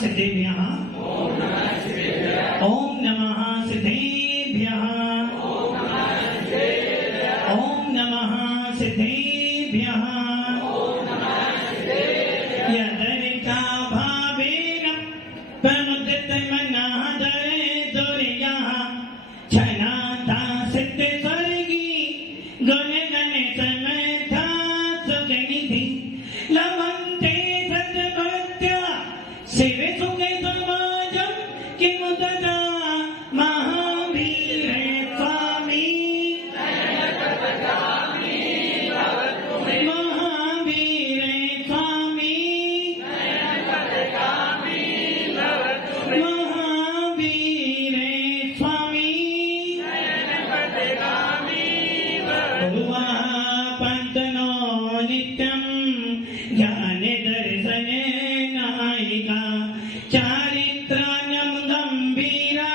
सिद्धेभ्यः ओम नमः सिद्धेभ्यः ओम नमः सिद्धेभ्यः यदरिका भावेन प्रमुदित मनः दरे दुर्यः छनाता सिद्ध स्वर्गी गुण गण समर्था सुगनिधि लवन्ते सद्भक्त्या शिव सुख समाजं किमुदता महावीर स्वामी महावीर स्वामी महावीर स्वामी पंचनो नित्यं ज्ञान दर्शन नायिका चारित्राण्यं गंभीरा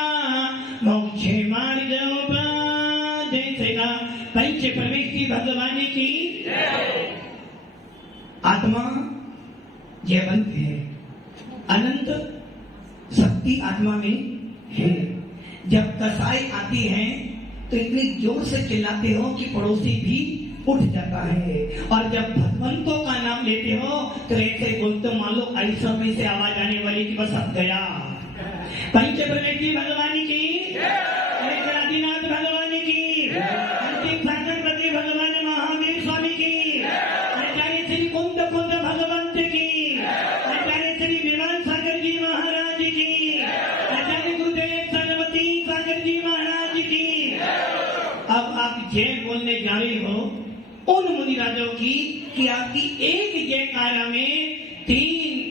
मोक्ष मार्ग उपदेशिका। पंच प्रविष्टि भगवान की आत्मा जीवंत है, अनंत शक्ति आत्मा में है। जब कसाई आती है तो इतनी जोर से चिल्लाते हो कि पड़ोसी भी उठ जाता है, और जब भगवंतों का नाम लेते हो तो ऐसे बोलते मान लो ऐसा में से आवाज आने वाली कि बस अब गया। पंच प्रविष्टि भगवान की, आदिनाथ भगवान की, अंतिम सागरपति भगवान महावीर स्वामी की, आचार्य श्री कुंद भगवंत की, आचार्य श्री विमान सागर जी महाराज की, आचार्य गुरुदेव सरस्वती सागर जी महाराज की। अब आप जय बोलने जा रहे हो उन मुनिराजों की कि आपकी एक जयकारा में 3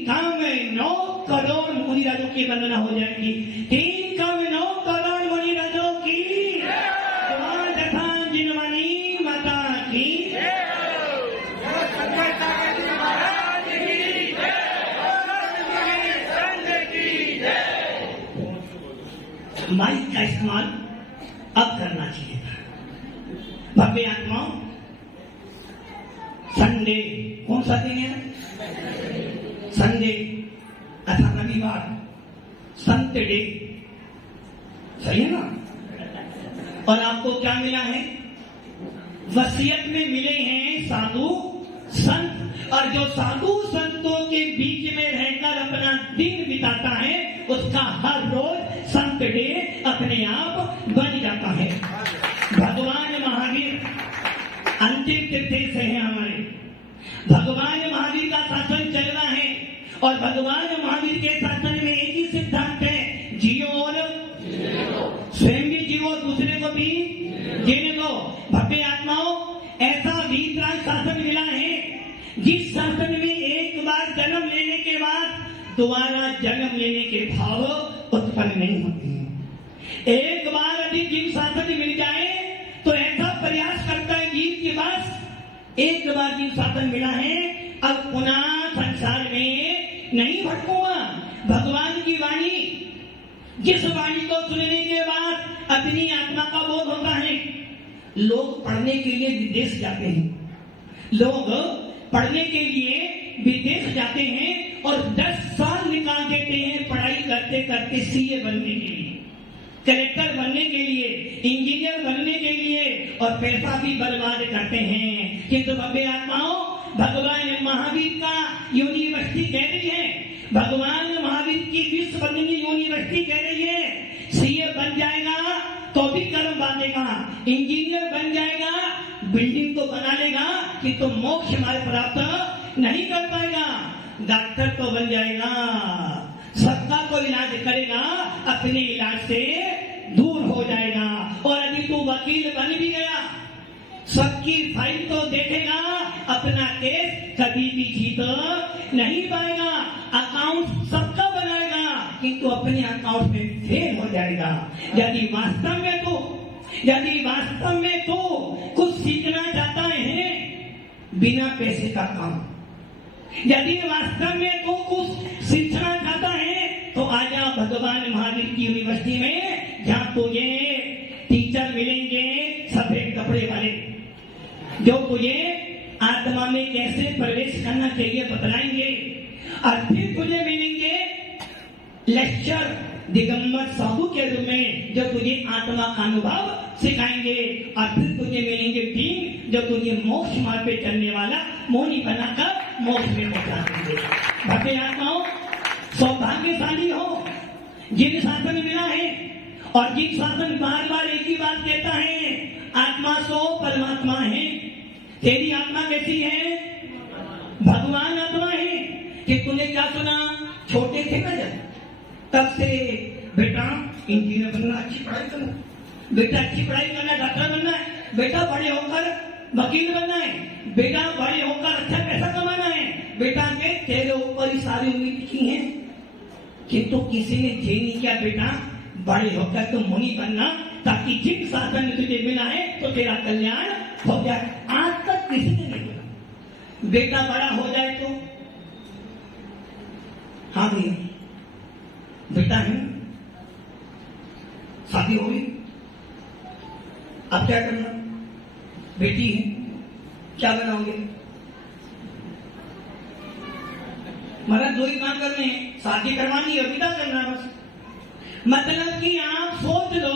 करोड़ मुनिराजों की वंदना हो जाएगी। 3 करोड़ मुनिराजों की जिनवानी माता की। माइक का इस्तेमाल अब करना चाहिए था। भव्य आत्माओं, संडे कौन सा दिन है? संडे अथवा रविवार, संत डे, सही है ना? और आपको क्या मिला है? वसीयत में मिले हैं साधु संत, और जो साधु संतों के बीच में रहकर अपना दिन बिताता है उसका हर रोज संत डे अपने आप बन जाता है। भगवान महावीर अंतिम तिथि से है हमारे। भगवान महावीर का शासन चल रहा है, और भगवान महावीर के शासन में एक ही सिद्धांत है, जियो और स्वयं भी जियो, दूसरे को भी जीने दो। भव्य आत्माओं, ऐसा वीतराग शासन मिला है जिस शासन में एक बार जन्म लेने के बाद दोबारा जन्म लेने के भाव उत्पन्न नहीं होते हैं। एक बार यदि जीव शासन मिल जाए तो ऐसा प्रयास करता है जीव के पास, एक बार जीव शासन मिला है अब पुनः संसार में नहीं भटकूंगा। भगवान की वाणी, जिस वाणी को सुनने के बाद अपनी आत्मा का बोध होता है। लोग पढ़ने के लिए विदेश जाते हैं, लोग पढ़ने के लिए विदेश जाते हैं और 10 साल निकाल देते हैं पढ़ाई करते करते सीए बनने के लिए, कलेक्टर बनने के लिए, इंजीनियर बनने के लिए, और पैसा भी बर्बाद करते हैं। किंतु भव्य आत्माओं, भगवान महावीर का यूनिवर्सिटी कह रही है, भगवान महावीर की विश्व वंदनीय यूनिवर्सिटी कह रही है, सीए बन जाएगा तो भी कर्म बांधेगा, इंजीनियर बन जाएगा बिल्डिंग तो बना लेगा किंतु मोक्ष मार्ग प्राप्त नहीं कर पाएगा। डॉक्टर तो बन जाएगा, सबका को इलाज करेगा, अपने इलाज से दूर हो जाएगा। और यदि तू वकील बन भी गया, सबकी फाइल तो देखेगा, अपना केस कभी भी जीत नहीं पाएगा। अकाउंट सबका बनाएगा किंतु अपने अकाउंट में फेल हो जाएगा। यदि वास्तव में तो कुछ सीखना चाहता है बिना पैसे का काम, यदि वास्तव में तो कुछ सीखना चाहता है तो आजा भगवान महावीर की यूनिवर्सिटी में, जहाँ तुझे टीचर मिलेंगे सफेद कपड़े वाले, जो तुझे आत्मा में कैसे प्रवेश करना चाहिए बतलाएंगे। और फिर तुझे मिलेंगे लेक्चर दिगंबर साहू के रूप में जो तुझे आत्मा का अनुभव सिखाएंगे और फिर तुझे मिलेंगे टीम जो तुझे मोक्ष मार्ग पे चलने वाला मोनी बनाकर मोक्ष में पहुंचा देंगे। भव्य आत्माओं, सौभाग्यशाली हो जिन शासन मिला है और जिन शासन बार बार एक ही बात कहता है, आत्मा सो परमात्मा है। तेरी आत्मा कैसी है? भगवान आत्मा है। कि तूने क्या सुना? छोटे थे ना जब, तब से बेटा इंजीनियर बनना, अच्छी पढ़ाई करना, बेटा अच्छी पढ़ाई करना, डॉक्टर बनना है, बेटा बड़े होकर वकील बनना है, बेटा बड़े होकर अच्छा पैसा कमाना है, बेटा के तेरे ऊपर ही सारी उम्मीद की है। किंतु किसी ने ये नहीं किया बेटा बड़े होकर तुम मुनि बनना, ताकि जिन शासन में तुझे मिला है तो तेरा कल्याण हो जाए। आज तक किसी ने नहीं बोला बेटा बड़ा हो जाए तो, हाँ भैया बेटा है, शादी हो गई, अब क्या करना? बेटी है, क्या बनाओगे? मतलब दो ही काम करने हैं, शादी करवानी है, विदा करना बस। मतलब कि आप सोच लो,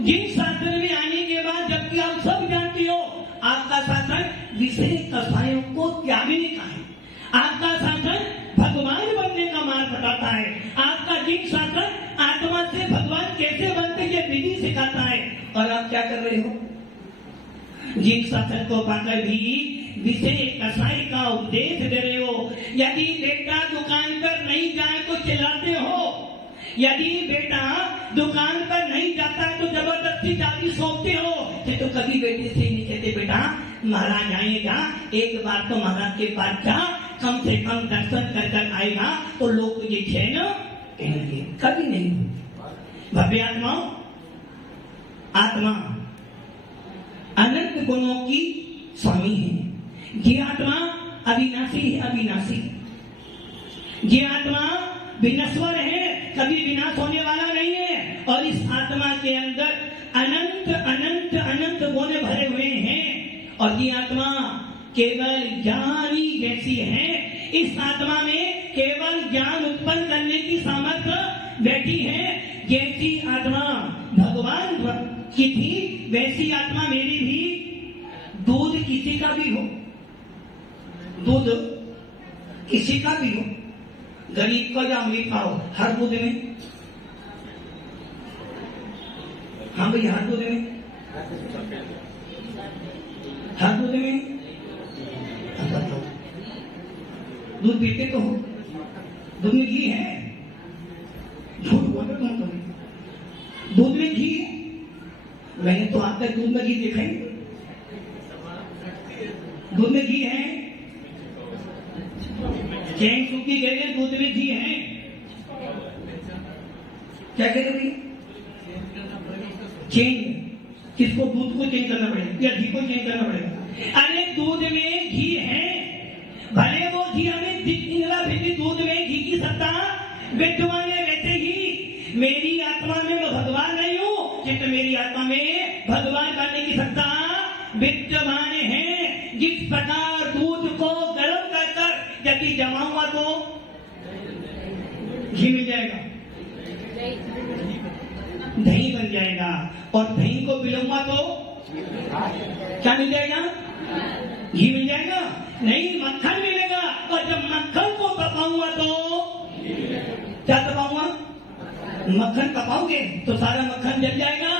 जिन शासन में आने के बाद जबकि आप सब जानती हो आपका शासन विषय कसायों को त्यागने का है, आपका शासन भगवान बनने का मार्ग बताता है, आपका जिन शासन आत्मा से भगवान कैसे बनते ये विधि सिखाता है। और आप क्या कर रहे हो? जिन शासन को पाकर भी विषय कसाई का उपदेश दे रहे हो। यदि बेटा दुकान पर नहीं जाए तो चिल्लाते हो, यदि बेटा दुकान पर नहीं जाता है तो जबरदस्ती जाती सोचते हो। तो कभी बेटे से नहीं कहते बेटा महाराज आएगा, एक बार तो महाराज के पास जा, कम से कम दर्शन कर आएगा तो लोग तुझे चैन कहेंगे। कभी नहीं। भव्य आत्माओं, आत्मा अनंत गुणों की स्वामी है। ये आत्मा अविनाशी है, अविनाशी। ये आत्मा विनश्वर है, कभी विनाश होने वाला नहीं है। और इस आत्मा के अंदर अनंत अनंत अनंत गुण भरे हुए हैं। और ये आत्मा केवल ज्ञान ही जैसी है। इस आत्मा में केवल ज्ञान उत्पन्न करने की सामर्थ्य बैठी है। जैसी आत्मा भगवान की थी वैसी आत्मा मेरी भी। दूध किसी का भी हो, दूध किसी का भी हो, गरीब को या अमीर का हो, हर दूध में, हाँ भाई हर दूध में, हर दूध में दूध पीते तो हो, दूध में घी है, झूठ बोलो तुम तो, दूध में घी है। मैंने तो आप तक दूध में घी देखा ही, दूध में घी है, चैन सूखी गए, दूध में घी है। क्या कह रहे भैया? चेंज किसको? दूध को चेंज करना पड़ेगा या घी को चेंज करना पड़ेगा? अरे दूध में घी है, भले वो घी हमें दिख नहीं रहा, फिर भी दूध में घी की सत्ता विद्यमान है। वैसे ही मेरी आत्मा में मैं भगवान नहीं हूँ, जिस मेरी आत्मा में भगवान बनने की सत्ता विद्यमान है। जिस प्रकार दूध को गर्म कर यदि जमाऊंगा तो घी मिल जाएगा, दही बन जाएगा। और दही को पिलाऊंगा तो क्या मिल जाएगा? घी मिल जाएगा? नहीं, मक्खन मिलेगा। और जब मक्खन को तपाऊंगा तो क्या तपाऊंगा? मक्खन तपाओगे तो सारा मक्खन जल जाएगा।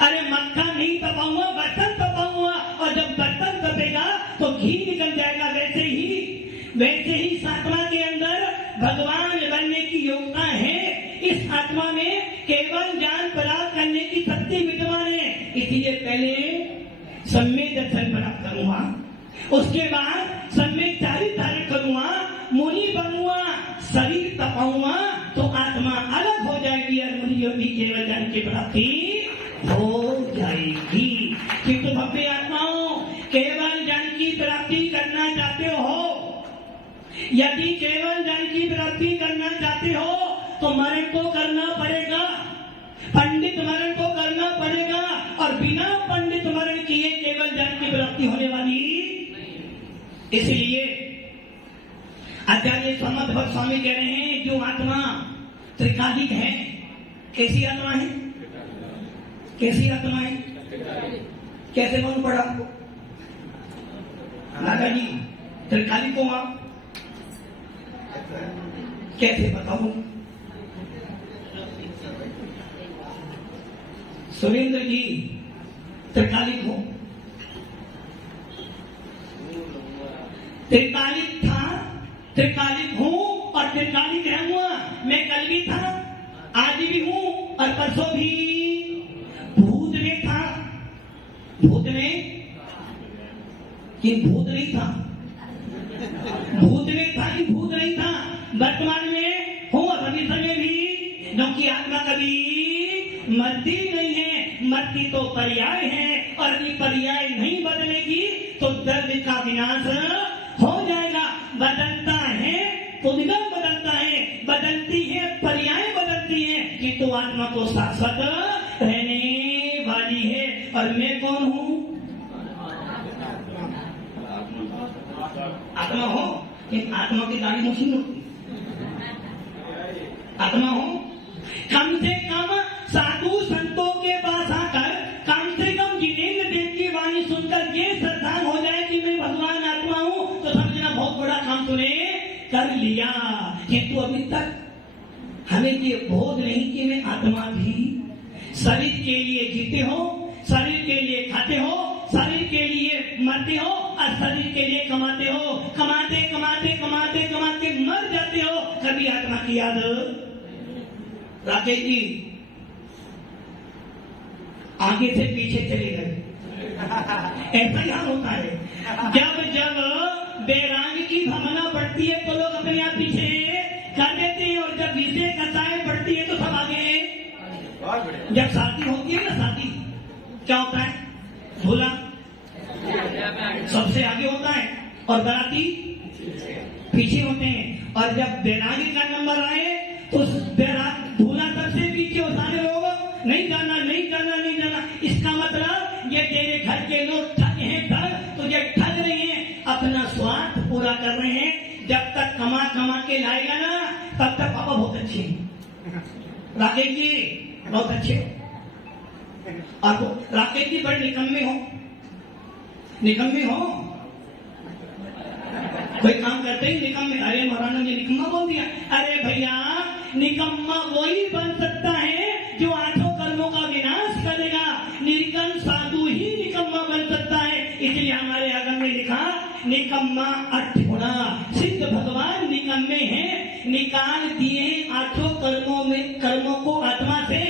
अरे मक्खन नहीं तपाऊंगा, बर्तन तपाऊंगा। और जब बर्तन तपेगा तो घी निकल जाएगा। वैसे ही इस आत्मा के अंदर भगवान बनने की योग्यता है। इस आत्मा में केवल ज्ञान प्राप्त करने की शक्ति विद्यमान है। इसलिए पहले सम्यक दर्शन प्राप्त करूंगा, उसके बाद सम्यक चारित्र धारण करूंगा, मुनि बनूंगा, शरीर तपाऊंगा तो आत्मा अलग हो जाएगी और मुनियों की केवल ज्ञान की प्राप्ति हो जाएगी। किंतु भव्य आत्माओं, केवल ज्ञान की प्राप्ति करना चाहते हो, यदि केवल ज्ञान की प्राप्ति करना चाहते हो तो मरण को करना पड़ेगा, पंडित मरण को करना पड़ेगा। और बिना पंडित मरण किए केवल ज्ञान की प्राप्ति होने वाली। इसलिए आचार्य समर्थ स्वामी कह रहे हैं, जो आत्मा त्रिकालिक है। कैसी आत्मा है? कैसी आत्मा है? कैसे मालूम पड़ा आपको? नागा जी त्रिकालिक हो आप? कैसे बताऊं? सुरेंद्र जी त्रिकालिक हो? त्रिकालिक था, त्रिकालिक हूं और त्रिकालिक रहूंगा। मैं कल भी था, आज भी हूं और परसों भी। भूत में था, भूत में कि भूत नहीं था, भूत में था कि भूत नहीं था। वर्तमान में हूं और भविष्य में भी, क्योंकि आत्मा कभी मरती नहीं है। मरती तो पर्याय है और यदि पर्याय नहीं बदलेगी तो दर्द का विनाश हो जाएगा। बदलता है पुनः बदलता है, बदलती है पर्याय बदलती है, किंतु आत्मा तो शाश्वत रहने वाली है। और मैं कौन हूं? आत्मा हो कि आत्मा की दाढ़ी मुश्किल होती? आत्मा हो। कम से कम साधु संतों के पास आकर कम से कम जिनेंद्र देव की वाणी सुनकर ये श्रद्धान हो जाए कि मैं भगवान आत्मा हूं, तो समझना बहुत बड़ा काम तूने कर लिया। किंतु अभी तक हमें ये बोध नहीं कि मैं आत्मा भी। शरीर के लिए जीते हो, शरीर के लिए खाते हो, शरीर के लिए मरते हो और शरीर के लिए कमाते हो। कमाते कमाते कमाते कमाते मर जाते हो। कभी आत्मा की याद? राकेश जी आगे से पीछे चले गए। ऐसा ही हाल होता है। जब जब बैराग की भावना बढ़ती है तो लोग अपने आप पीछे कर देते हैं, और जब विषय कथाएं बढ़ती है तो सब आगे। जब शादी होती है ना, शादी क्या होता है? दूल्हा सबसे आगे होता है और बाराती पीछे होते हैं। और जब बैरागी का नंबर आए तो दूल्हा सबसे पीछे हो, सारे लोग नहीं जाना नहीं जाना नहीं जाना। इसका मतलब ये तेरे घर के लोग ठग हैं, ठग तुझे ठग रहे हैं, अपना स्वार्थ पूरा कर रहे हैं। जब तक कमा कमा के लाएगा ना, तब तक पापा बहुत अच्छे हैं, राकेश जी बहुत अच्छे। और राकेश जी बड़े निकम्मे हो, निकम्मे हो। कोई काम करते ही निकम्मे। अरे महाराज ने निकम्मा बोल दिया। अरे भैया निकम्मा वही बन सकता है जो आठों कर्मों का विनाश करेगा। निर्गुण साधु ही निकम्मा बन सकता है। इसलिए हमारे आगम में लिखा निकम्मा अठगुणा। सिद्ध भगवान निकम्मे हैं, निकाल दिए आठों कर्मों को आत्मा से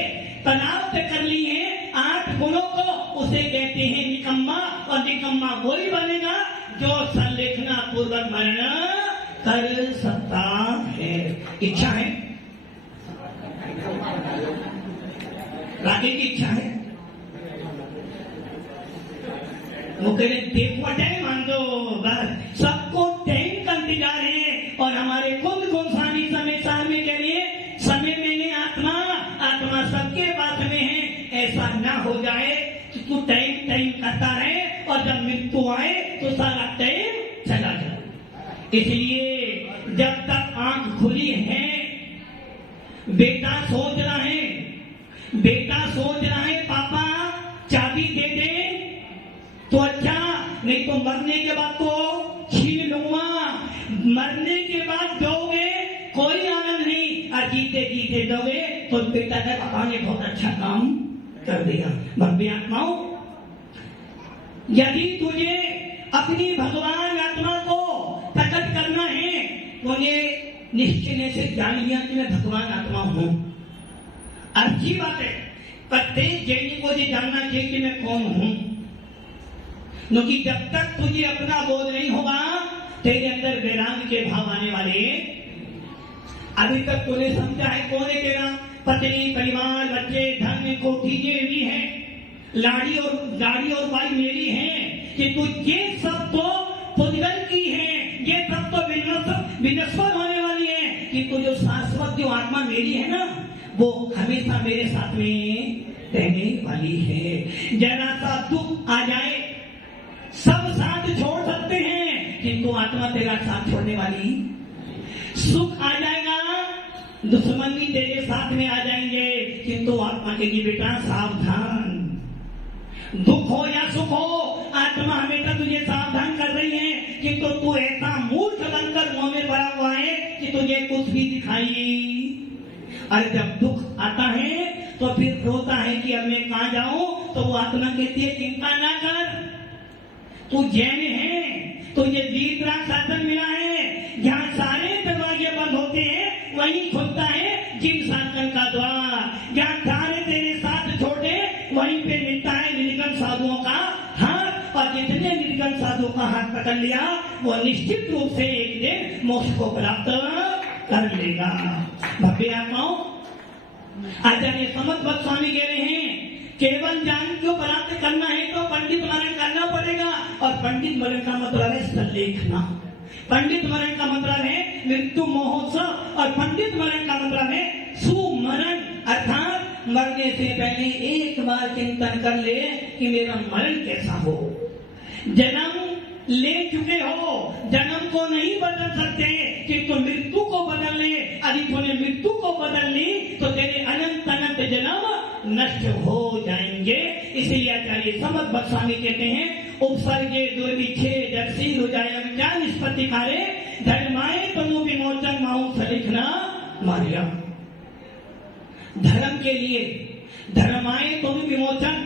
तनाव कर लिए हैं 8 गुणों को, उसे कहते हैं निकम्मा। और निकम्मा वही बनेगा जो संलेखना पूर्वक मरण कर सकता है। इच्छा है, रागे की इच्छा है। वो कह रहे देखो टाइम मान दो, बस सबको टाइम का इंतजार है। और हमारे खुद गोस्वामी समय साल में कह रही है समय में आत्मा, आत्मा सबके पास में है। ऐसा ना हो जाए कि तू टाइम टाइम करता रहे और जब मृत्यु आए तो सारा टाइम चला जाए। इसलिए जब तक आंख खुली है, बेटा सोच रहा है, बेटा सोच रहा है पापा चाबी दे दे तो अच्छा, नहीं तो मरने के बाद तो छीन लूंगा। मरने के बाद दोगे कोई आनंद नहीं, और जीते जीते दोगे तो बेटा का पापा ने बहुत अच्छा काम कर दिया। भव्य आत्माओं, यदि तुझे अपनी भगवान आत्मा को प्रकट करना है तो निश्चय से जान लिया कि मैं भगवान आत्मा हूं। अच्छी बात है, प्रत्येक जैनी को ये जानना चाहिए कि मैं कौन हूं। क्योंकि जब तक तुझे अपना बोध नहीं होगा तेरे अंदर वैराग्य के भाव आने वाले। अभी तक तूने समझा है कौन है तेरा? पत्नी, परिवार, बच्चे, धन, कोठी ये भी है, गाड़ी और बाई मेरी है। कि तू ये सब तो पुद्गल की है, ये सब तो विनश्वर होने वाली है। कि तू जो शाश्वत जो आत्मा मेरी है ना, वो हमेशा मेरे साथ में रहने वाली है। जरा सा दुख आ जाए सब साथ छोड़ सकते हैं, किंतु आत्मा तेरा साथ छोड़ने वाली। सुख आ जाएगा दुश्मन भी तेरे साथ में आ जाएंगे, किंतु आत्मा कहेगी बेटा सावधान, दुख हो या सुख हो आत्मा हमेशा तुझे सावधान कर रही है, किंतु तू ऐसा मूर्ख बनकर मुंह में पड़ा हुआ है कि तुझे कुछ भी दिखाई। और जब दुख आता है तो फिर रोता है कि अब मैं कहां जाऊं, तो वो आत्मा कहती है चिंता ना कर, तू जैन है, तुझे वीतराग शासन मिला है, जहाँ सारे दरवाजे बंद होते हैं वहीं खुलता है जिन शासन का द्वार, जहाँ सारे तेरे साथ छोड़े वहीं पे मिलता है निर्गुण साधुओं का हाथ, और जितने निर्गुण साधुओं का हाथ पकड़ लिया वो निश्चित रूप से एक दिन मोक्ष को प्राप्त कर लेगा। भव्य आत्माओं, आचार्य समर्थ भक्त स्वामी कह रहे हैं केवल ज्ञान को प्राप्त करना है तो पंडित मरण करना पड़ेगा, और पंडित मरण का मतलब है सलेखना, पंडित मरण का मतलब है मृत्यु महोत्सव, और पंडित मरण का मतलब है सुमरण, अर्थात मरने से पहले एक बार चिंतन कर ले कि मेरा मरण कैसा हो। जन्म ले चुके हो, जन्म को नहीं बदल सकते, किंतु मृत्यु को बदल ले, यदि तूने मृत्यु को बदल ली तो तेरे अनंत अनंत जन्म नष्ट हो जाएंगे। इसलिए आचार्य समर्थ भक्त स्वामी कहते हैं उपसर्गे दुर्विच्छे जर्सी हो जाए क्या निष्पत्ति कारे, धर्माए तनु विमोचन माऊ सलिखना मारिया। धर्म के लिए धर्माए तनु विमोचन,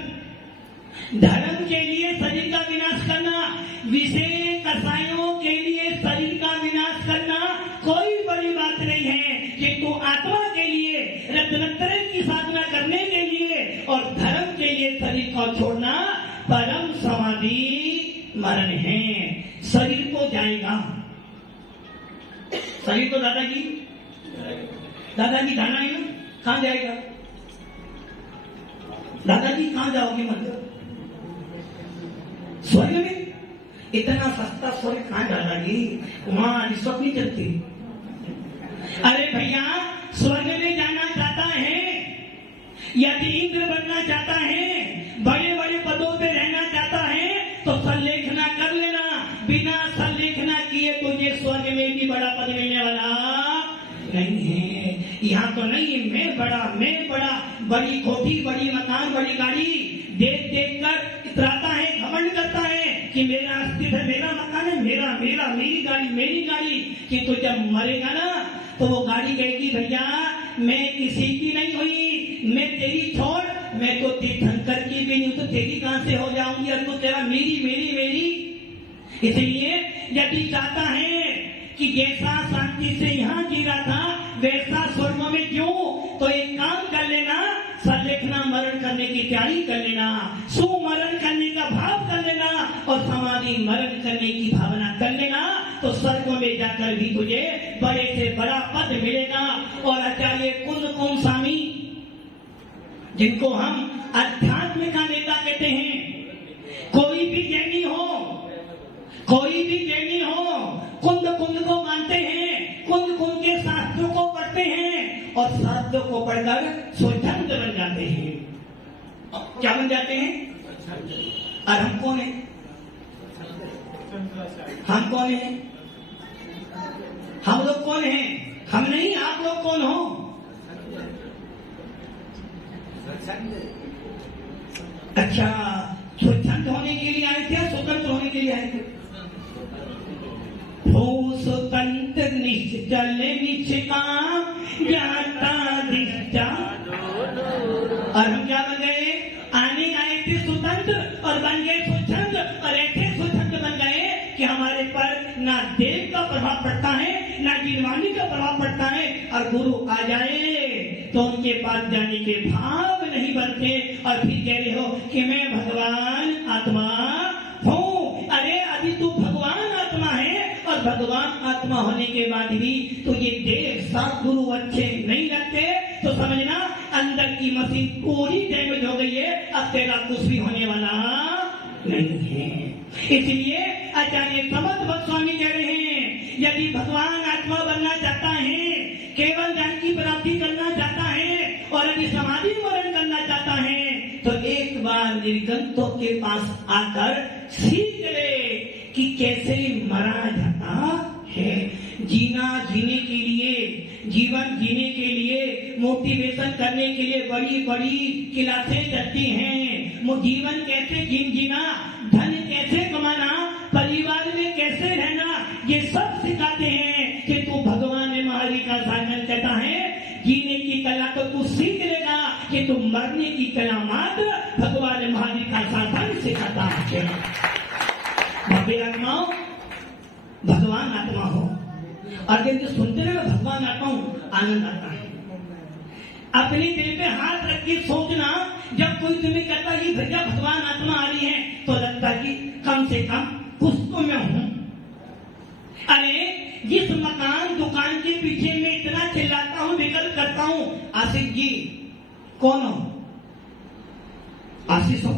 धर्म के लिए शरीर का विनाश करना, विषय कसायों के लिए शरीर का विनाश करना कोई बड़ी बात नहीं है, किंतु आत्मा के लिए रत्नत्रय की साधना करने के लिए और धर्म के लिए शरीर को छोड़ना परम समाधि मरण है। शरीर को जाएगा, शरीर को दादाजी जाना है ना, कहां जाएगा दादाजी, कहां जाओगे मतलब स्वर्ग में? इतना सस्ता स्वर्ग कहां दादाजी, वहां रिश्वत नहीं चलती। अरे भैया स्वर्ग में जाना चाहता है, यदि इंद्र बनना चाहता है, बड़े बड़े पदों पे रहना चाहता है तो सल्लेखना कर लेना, बिना सल्लेखना किए तुझे स्वर्ग में भी बड़ा पद मिलने वाला नहीं है। यहाँ तो नहीं, मैं बड़ा, बड़ी कोठी, बड़ी मकान, बड़ी गाड़ी देख देख कर इतराता है, घमंड करता है कि मेरा अस्तित्व, मेरा मकान है, मेरी गाड़ी, किंतु जब मरेगा ना तो वो गाड़ी कहेगी भैया मैं किसी की नहीं हुई, मैं तेरी छोड़, मैं तो तीर्थंकर की भी नहीं, तो तेरी कहां से हो जाऊंगी, अब तो तेरा मेरी। इसलिए यदि चाहता है कि जैसा शांति से यहाँ जी रहा था वैसा स्वर्ग में क्यों, तो एक काम कर लेना, सलेखना मरण करने की तैयारी कर लेना, सुमरण करने का भाव कर लेना और समाधि मरण करने की भावना कर लेना, तो स्वर्ग में जाकर भी तुझे बड़े से बड़ा पद मिलेगा। और आचार्य कुंद स्वामी, जिनको हम अध्यात्म का नेता कहते हैं, कोई भी जैनी हो कुंद को मानते हैं, कुंद के शास्त्रों को पढ़ते हैं और शास्त्रों को पढ़कर स्वतंत्र बन जाते हैं। क्या बन जाते हैं? और हम कौन है? हम लोग कौन हैं? हम नहीं, आप लोग कौन हो? अच्छा, स्वतंत्र होने के लिए आए थे, स्वतंत्र होने के लिए आए थे? स्वतंत्र निश्चल निष्काम ज्ञाता दिष्टा। और हम क्या बन गए? आए थे स्वतंत्र और बन गए स्वतंत्र, और ऐसे स्वतंत्र बन गए कि हमारे पर ना देव का प्रभाव पड़ता है, ना जीववाणी का प्रभाव पड़ता है, और गुरु आ जाए तो उनके पास जाने के भाव नहीं बनते, और फिर कह रहे हो कि मैं भगवान आत्मा हूँ। अरे अभी तू भगवान आत्मा है, और भगवान आत्मा होने के बाद भी तो ये देव सात गुरु अच्छे नहीं लगते, तो समझना अंदर की मशीन पूरी डैमेज हो गई है, अब तेरा कुछ भी होने वाला नहीं है। इसलिए आचार्य समर्थ भक्त स्वामी कह रहे हैं यदि भगवान आत्मा बनना चाहता है, केवल ज्ञान की प्राप्ति करना चाहता है, और यदि समाधि मरण करना चाहता है, तो एक बार निर्गंतों के पास आकर सीख ले कि कैसे मरा जाता है। जीने के लिए जीवन जीने के लिए, मोटिवेशन करने के लिए बड़ी बड़ी क्लासें चलती हैं। वो जीवन कैसे जीना, धन कैसे कमाना, परिवार में कैसे रहना, ये सब सिखाते हैं कि तू भगवान महावीर का साधन कहता है जीने की कला तो तू सीख लेगा कि तू मरने की कला मात्र भगवान महावीर का साधन सिखाता है। भव्य आत्माओं, भगवान आत्मा हो, और जब सुनते रहे भगवान आत्मा हूं, आनंद आता है। अपने दिल पे हाथ रख के सोचना, जब कोई तुम्हें कहता है भैया भगवान आत्मा आ रही है, तो लगता है कि कम से कम कुछ तो मैं हूं। अरे जिस मकान दुकान के पीछे मैं इतना चिल्लाता हूं, निकल करता हूं, आशिक जी कौन हो? आशीष हो।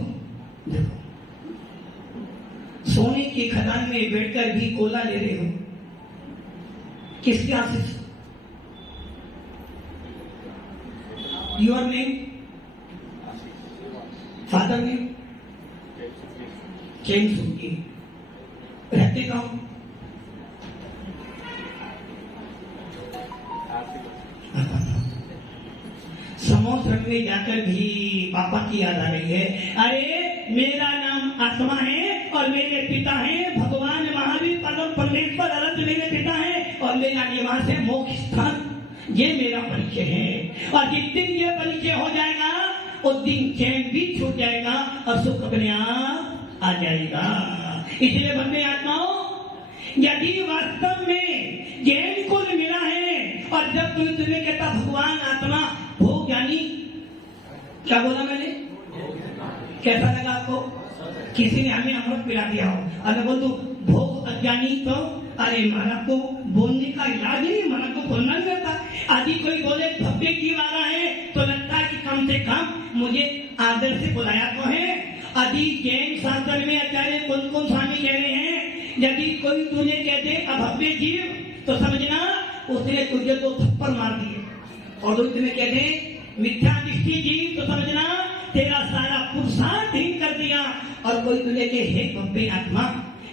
देखो सोने की खदान में बैठकर भी कोला ले रहे हो, किसके आशीष? योर नेम, फादर नेम, चैन सुनकी, रहते कहां? समुद्र में जाकर भी पापा की याद आ रही है। अरे मेरा नाम आत्मा है और मेरे पिता हैं भगवान महावीर परम परमेश्वर अनंत, मेरे पिता हैं और मेरा निवास है मोक्ष स्थान। ये मेरा परिचय है, और जिस दिन ये परिचय हो जाएगा उस दिन चैन भी छूट जाएगा और सुख अपने आप आ जाएगा। इसलिए बंदे आत्माओं, यदि वास्तव में ज्ञान को मिला है, और जब तुम्हें कहता भगवान आत्मा भोग ज्ञानी, क्या बोला मैंने? कैसा लगा आपको? किसी ने हमें अमृत पिला दिया हो, अगर बोल तो भोग अज्ञानी, तो अरे माना तो बोलने का इलाज नहीं, माना तो बोलना नहीं आता। आदि कोई बोले भव्य की वाला है, तो लगता है कि कम से कम मुझे आदर से बुलाया तो है। आदि जैन शास्त्र में आचार्य कौन कौन स्वामी कह रहे हैं, यदि कोई तुझे कहते अभव्य जीव, तो समझना उसने तुझे तो थप्पड़ मार दिए, और तुम्हें कहते मिथ्या दृष्टि जीव, तो समझना तेरा सारा पुरुषार्थ हीन कर दिया। और कोई तुझे कहे हे भव्य आत्मा,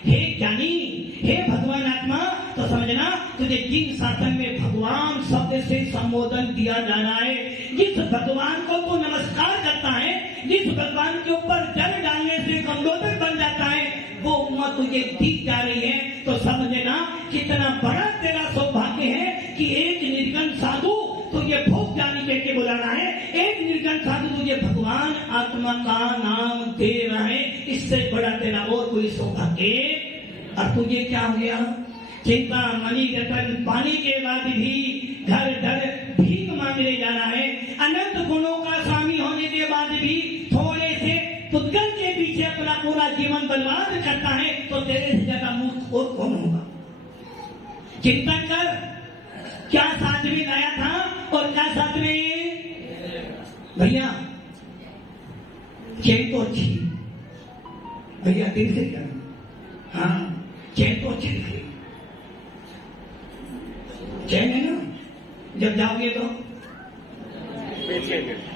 हे ज्ञानी, हे भगवान आत्मा, तो समझना तुझे जिन शासन में भगवान शब्द से संबोधन दिया जा रहा है, जिस भगवान को तू नमस्कार करता है, जिस भगवान के ऊपर जल डालने से कमलोदर बन जाता है, वो उम्मत तुझे दिख जा रही है। तो समझना कितना बड़ा तेरा सौभाग्य है कि एक निर्गुण साधु तुझे भोग जानी कह के बुलाना है, एक निर्गुण साधु तुझे भगवान आत्मा का नाम दे रहा है। इससे बड़ा तेरा और कोई सौभाग्य। और तुझे क्या हो गया? चिंता मणि रतन पाने के बाद भी घर घर भीख मांगने जा रहा है। अनंत गुणों का स्वामी होने के बाद भी थोड़े से पुद्गल के पीछे अपना पूरा जीवन बर्बाद करता है, तो तेरे से ज्यादा मूर्ख और कौन होगा? चिंतन कर, क्या साथ में लाया था और क्या साथ में? भैया चैन तो अच्छी, भैया दिल से क्या? हाँ चैन तो अच्छी दिखी, चैन है ना, जब जाओगे तो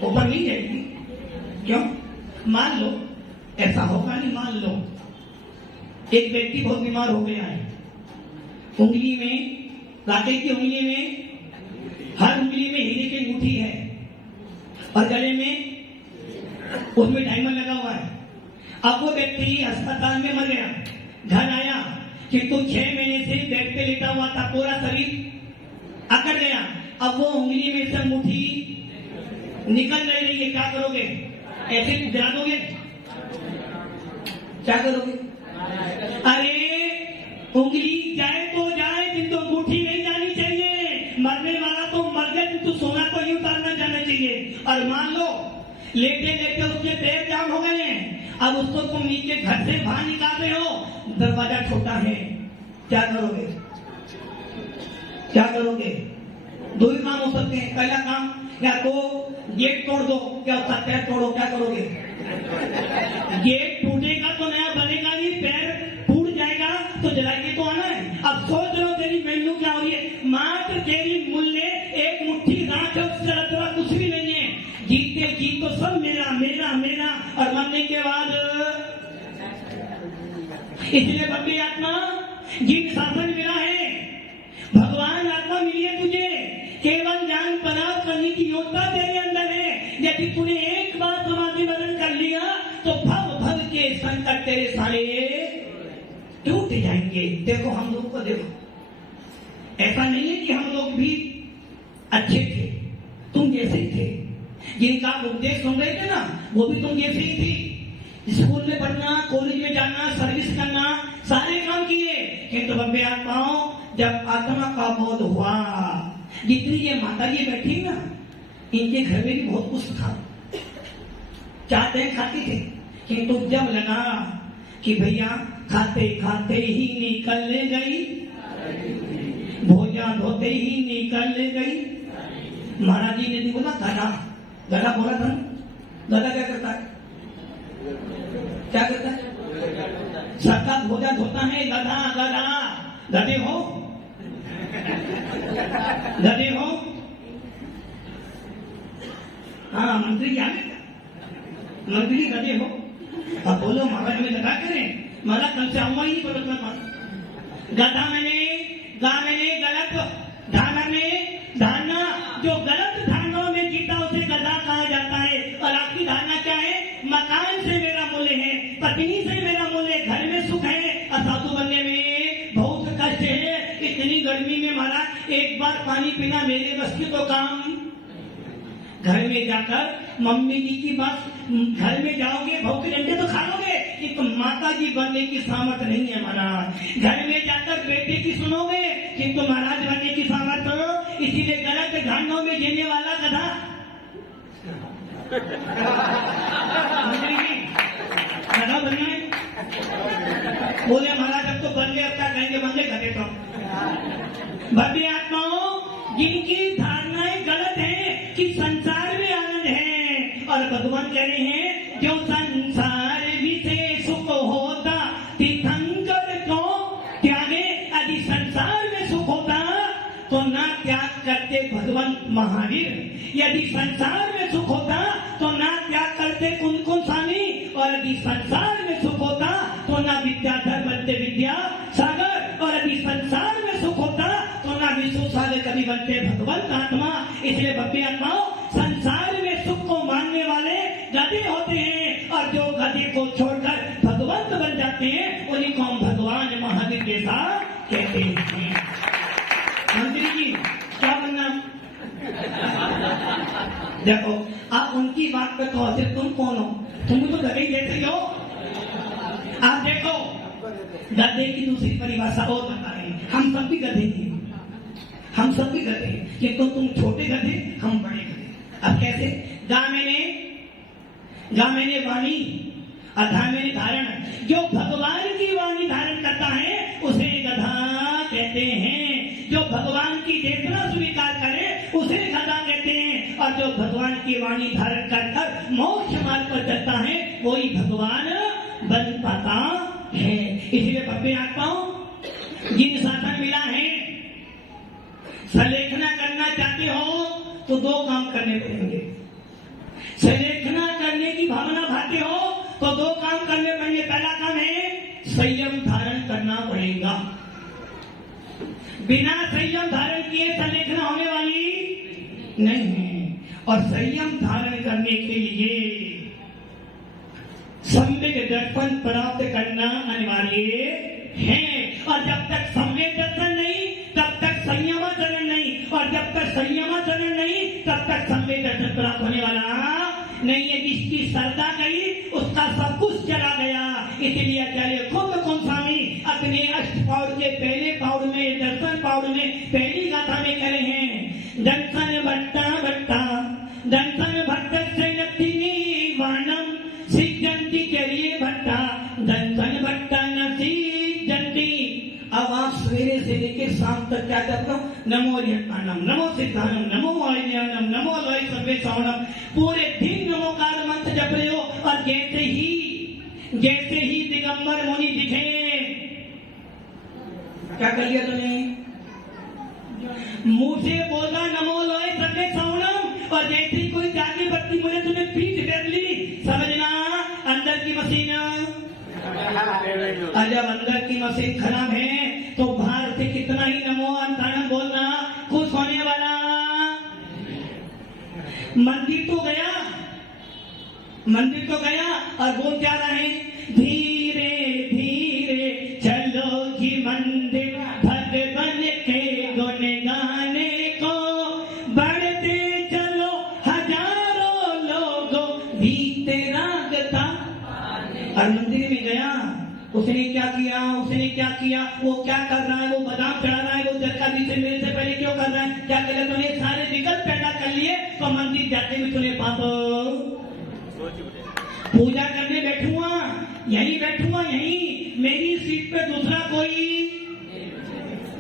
ऊपर नहीं जाएगी। क्यों? मान लो ऐसा होगा नहीं, मान लो एक व्यक्ति बहुत बीमार हो गया है, उंगली में, काटे की उंगली में, हर उंगली में हीरे की अंगूठी है, और गले में उसमें डायमंड लगा हुआ है। अब वो व्यक्ति अस्पताल में मर गया, घर आया कि तू 6 महीने से बेड पे लेटा हुआ था, पूरा शरीर अकड़ गया, अब वो उंगली में से अंगूठी निकल रही है, क्या करोगे? ऐसे गिरा दोगे? क्या करोगे? अरे उंगली जाए तो जाए, किंतु अंगूठी नहीं जानी चाहिए। मरने वाला तो मर गया, किंतु सोना तो नहीं उतारना जाना चाहिए। और मान लो लेटे लेटे उसके पैर जाम हो गए हैं, अब उसको तुम नीचे घर से बाहर निकाल रहे हो, दरवाजा छोटा है, क्या करोगे? क्या करोगे? दो ही काम हो सकते हैं। पहला काम, या तो गेट तोड़ दो, क्या पैर तोड़ो, क्या करोगे? गेट टूटेगा तो नया बनेगा नहीं, पैर टूट जाएगा तो जलाइए तो आना है। अब सोच लो तेरी मेन्यू क्या हो रही है, मात्र तेरी मूल्य एक मुट्ठी राख, कुछ भी नहीं है। जीते जी तो सब मेरा मेरा मेरा, और मरने के बाद इसलिए भव्य आत्मा जिन शासन मिला है, भगवान आत्मा मिली है तुझे कि तेरे अंदर है। यदि तूने एक बार समाधि वरण कर लिया तो भव भव के संकट तेरे सारे टूट जाएंगे। देखो हम लोग को देखो, ऐसा नहीं है कि हम लोग भी अच्छे थे, तुम जैसे ही थे। जिनका उपदेश सुन रहे थे ना, वो भी तुम जैसे ही थी। स्कूल में पढ़ना, कॉलेज में जाना, सर्विस करना, सारे काम किए। किंतु बब्बे आत्माओं, जब आत्मा का बोध हुआ, जितनी ये माता जी बैठी ना, इनके घर में भी बहुत कुछ था, चाहते खाती थे। किंतु जब लगा कि भैया खाते खाते ही निकल गई, भोजन धोते ही निकल गई। महाराज जी ने भी बोला गधा, गधा बोला था। गधा क्या करता है? क्या करता है? सबका भोजन धोता है गधा। गधा गधे हो, गधे हो। हाँ मंत्री क्या है? मंत्री गधे हो। अब बोलो महाराज में गधा करें, महाराज कल से आऊंगा ही नहीं बोलो तुम्हारे पास। गधा मैंने, गा मैंने गलत, धा मैंने धारणा, जो गलत धारणाओं में जीता उसे गधा कहा जाता है। और आपकी धारणा क्या है? मकान से मेरा मूल्य है, पत्नी से मेरा मूल्य, घर में सुख है, और साधु बनने में बहुत कष्ट है। इतनी गर्मी में महाराज एक बार पानी पीना मेरे बस की तो काम। घर में जाकर मम्मी जी की बात, घर में जाओगे भूखे डंडे तो खा लोगे, कि तुम माता जी बनने की सामर्थ नहीं है महाराज। घर में जाकर बेटे की सुनोगे कि तुम महाराज बनने की सामर्थ हो, इसीलिए गलत धारणाओं में जीने वाला गधा। गधा बनना है, बोले महाराज अब तो बन गए, अब क्या कहेंगे, बन गए गधे तो। भव्य आत्माओं, जिनकी धारणाएं गलत हैं कि संसार में आनंद है, और भगवान कह रहे हैं जो संसार विषय सुख होता तीर्थंकर को त्यागे। यदि संसार में सुख होता तो ना त्याग करते भगवान महावीर। यदि संसार में सुख होता तो ना त्याग करते कुन स्वामी। और यदि संसार में सुख होता तो ना विद्याधर बनते विद्या सागर। और यदि संसार में सुख होता तो ना विश्व सागर कभी बनते भगवंत आत्मा। इसलिए भव्य आत्माओं, संसार में सुख को मानने वाले गधे होते हैं, और जो गधे को छोड़कर भगवंत बन जाते हैं उन्हीं को हम भगवान महावीर जैसा कहते हैं। मंत्री जी क्या बनना? देखो आप उनकी बात पे तो आते, तुम कौन हो? तुम तो गधे जैसे हो। आप देखो गधे की दूसरी परिभाषा और बता रहे हैं, हम सब भी गधे हैं, हम सब भी गधे हैं, कि तुम छोटे गधे, हम बड़े गधे। अब कैसे? गा मैंने वाणी, अधा मैंने धारण। जो भगवान की वाणी धारण करता है उसे गधा कहते हैं। जो भगवान की देवना स्वीकार करे उसे गधा कहते हैं। और जो भगवान की वाणी धारण कर मोक्ष मार्ग पर चलता है वही भगवान बन पाता है। इसलिए भव्य आत्माओं, जिन शासन मिला है, सलेखना करना चाहते हो तो दो काम करने पड़ेंगे। सलेखना करने की भावना भाते हो तो दो काम करने पड़ेंगे। पहला काम है संयम धारण करना पड़ेगा। बिना संयम धारण किए सलेखना होने वाली नहीं है। और संयम धारण करने के लिए सम्यक दर्शन प्राप्त करना अनिवार्य है। और जब तक सम्यक दर्शन नहीं तब तक संयमाचरण नहीं, और जब तक संयमाचरण नहीं तब तक सम्यक दर्शन प्राप्त होने वाला नहीं है। जिसकी श्रद्धा गई उसका सब कुछ चला गया। इसलिए आचार्य खुद कौन स्वामी अपने अष्ट पाउर के पहले पाउर में, दर्शन पाउर में पहली गाथा में करे हैं, दर्शन भट्टा भट्टा दर्शन भट्ट से नती वाणम सिद्धंती चरिए भट्टा दर्शन भट्टा नती जंती। अब आप सवेरे से लेकर शाम तक क्या करते हो? नमो यज्ञानम, नमो सिद्धानम, नमो वायुज्ञानम, नमो लोय सर्वे श्रवणम, पूरे दिन नमोकार मंत्र जप रहे हो। और जैसे ही दिगंबर मुनि दिखे, क्या कर लिया तुमने? मुंह से बोला नमो लोय सर्वे श्रवणम, और जैसे ही कोई जागी बत्ती मुझे तुमने पीठ फेर ली, समझना अंदर की मशीन, जब अंदर की मशीन खराब है तो बाहर से कितना ही नमो अंताणम बोलना खुश होने वाला। मंदिर तो गया, मंदिर तो गया और बोल क्या रहे हैं, धीरे धीरे चलो जी मंदिर भगवान के गुण गाने को, बढ़ते चलो हजारों लोगों बीते रागता। और मंदिर में गया, उसने क्या किया, उसने क्या किया, वो क्या कर रहा है, वो बादाम चढ़ा रहा है, वो जरका बीच मेरे से पहले क्यों कर रहा है, क्या कर तूने सारे विकल्प पैदा कर लिए, तो मंदिर जाते भी तूने पाप पूजा करने बैठूंगा, यहीं बैठूंगा, यहीं मेरी सीट पे दूसरा कोई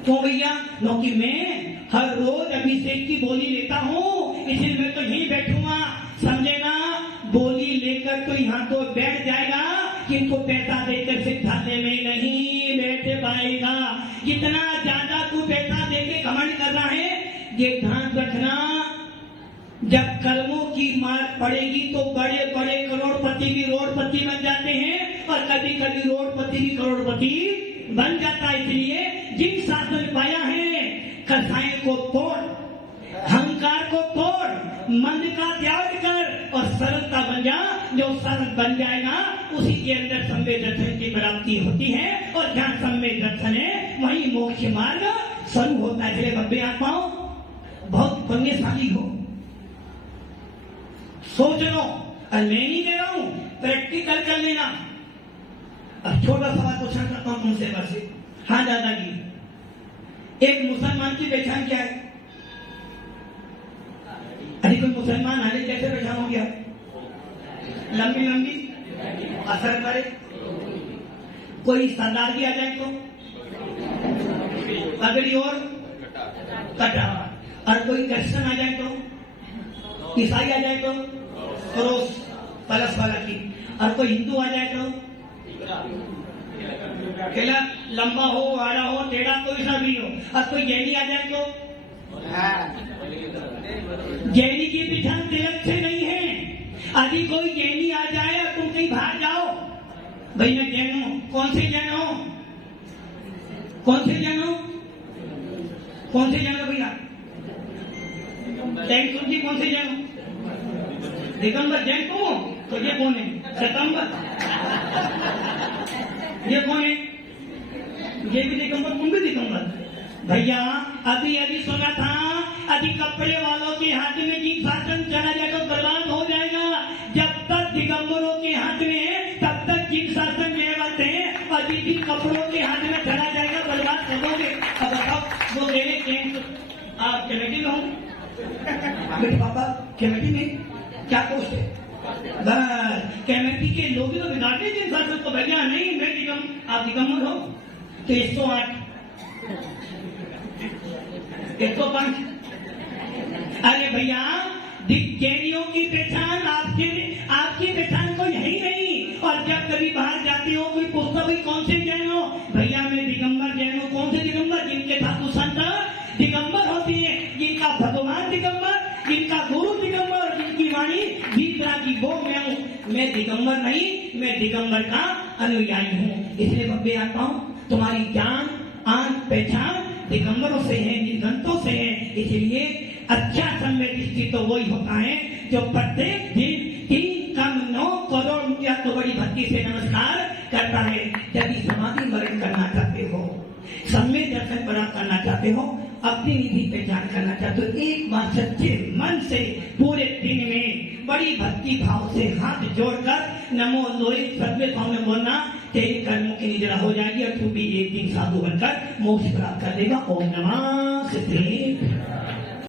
क्यों भैया, क्योंकि मैं हर रोज अभिषेक की बोली लेता हूँ, इसलिए मैं तो यहीं बैठूंगा, समझे ना। बोली लेकर तो यहाँ तो बैठ जाएगा, किंतु पैसा देकर सिद्धांत में नहीं बैठ पाएगा। जितना ज्यादा तू पैसा देके घमंड कर रहा है, ये ध्यान रखना, जब कर्मों की मार पड़ेगी तो बड़े बड़े करोड़पति भी रोडपति बन जाते हैं, और कभी कभी रोडपति भी करोड़पति बन जाता है। इसलिए जिन शासन पाया है, कसाई को तोड़, अहंकार को तोड़, मंद का त्याग कर और सरलता बन जा। जो सरल बन जाएगा उसी के अंदर सम्यक दर्शन की प्राप्ति होती है, और जहाँ सम्यक दर्शन है वहीं मोक्ष मार्ग शुरू होता है। इसलिए बब्बे आत्माओं बहुत पुण्यशाली हो, सोच लो, और मैं नहीं दे रहा हूं, प्रैक्टिकल कर लेना। अब छोटा सवाल क्वेश्चन करता हूं तुमसे बस। हाँ दादाजी, एक मुसलमान की पहचान क्या है? अरे कोई मुसलमान आने कैसे पहचान हो गया? लंबी लंबी असर करे, कोई सरदार भी आ जाए तो पगड़ी और कटा, और कोई क्रिश्चियन आ जाए तो, ईसाई आ जाए तो क्रॉस प्लस वाला की, और कोई हिंदू आ जाए तो केला लंबा हो, आड़ा हो, टेढ़ा, कोई सा भी हो, और कोई जैनी आ जाए तो जैनी की पहचान तिलक से नहीं है। अभी कोई जैनी आ जाए और तुम कहीं बाहर जाओ, भाई मैं जैन हूं, कौन से जैन हो, कौन से जैन हो, कौन से जैन हो भैया, जी कौन से जैन हो, दिगंबर जैन तुम हो, तो ये कौन है, सितंबर, ये कौन है, ये भी दिगंबर, तुम भी दिगंबर। भैया अभी अभी सुना था, अभी कपड़े वालों के हाथ में जीव शासन चला जाएगा, बर्बाद हो जाएगा। जब तक दिगंबरों के हाथ में है तब तक जीव शासन व्यवस्था है, और जिस कपड़ों के हाथ में चला जाएगा बर्बाद करोगे। अब बताओ वो मेरे आप कमेटी में हो, मेरे पापा कमेटी में क्या पोस्ट है, कमेटी के लोग तो बिगाड़ते जिन शासन को। भैया नहीं, मैं आप दिगंबर हो तो 108 105। अरे भैया जैनियों की पहचान आपकी पहचान कोई है ही नहीं। और जब कभी बाहर जाते हो कोई पूछता भाई कौन से जैन हो, भैया मैं दिगंबर जैन हूँ। कौन से दिगंबर? जिनके साधु संत दिगंबर होती है, जिनका भगवान दिगंबर, जिनका गुरु दिगंबर, जिनकी वाणी जीतरा की वो मैं हूँ। मैं दिगंबर नहीं, मैं दिगंबर का अनुयायी हूँ। इसलिए बब्बे आत्माओं, तुम्हारी जान आन पहचान दिगंबरों से है, निर्गंतों से है। इसलिए अच्छा सम्यक दृष्टि तो वही होता है जो प्रत्येक दिन 3 कम 9 करोड़ रुपया तो बड़ी भक्ति से नमस्कार करता है। यदि समाधि वर्ण करना चाहते हो, सम्यक दर्शन प्राप्त करना चाहते हो, अपनी निधि पहचान करना चाहते हो, एक बार सच्चे मन से पूरे दिन में बड़ी भक्ति भाव से हाथ जोड़कर नमो लोहित सत्य भाव में बोलना, तेरे कर्मों की निद्रा हो जाएगी और तू भी एक दिन साधु बनकर मोक्ष प्राप्त कर देगा। ओम नमः शिवाय।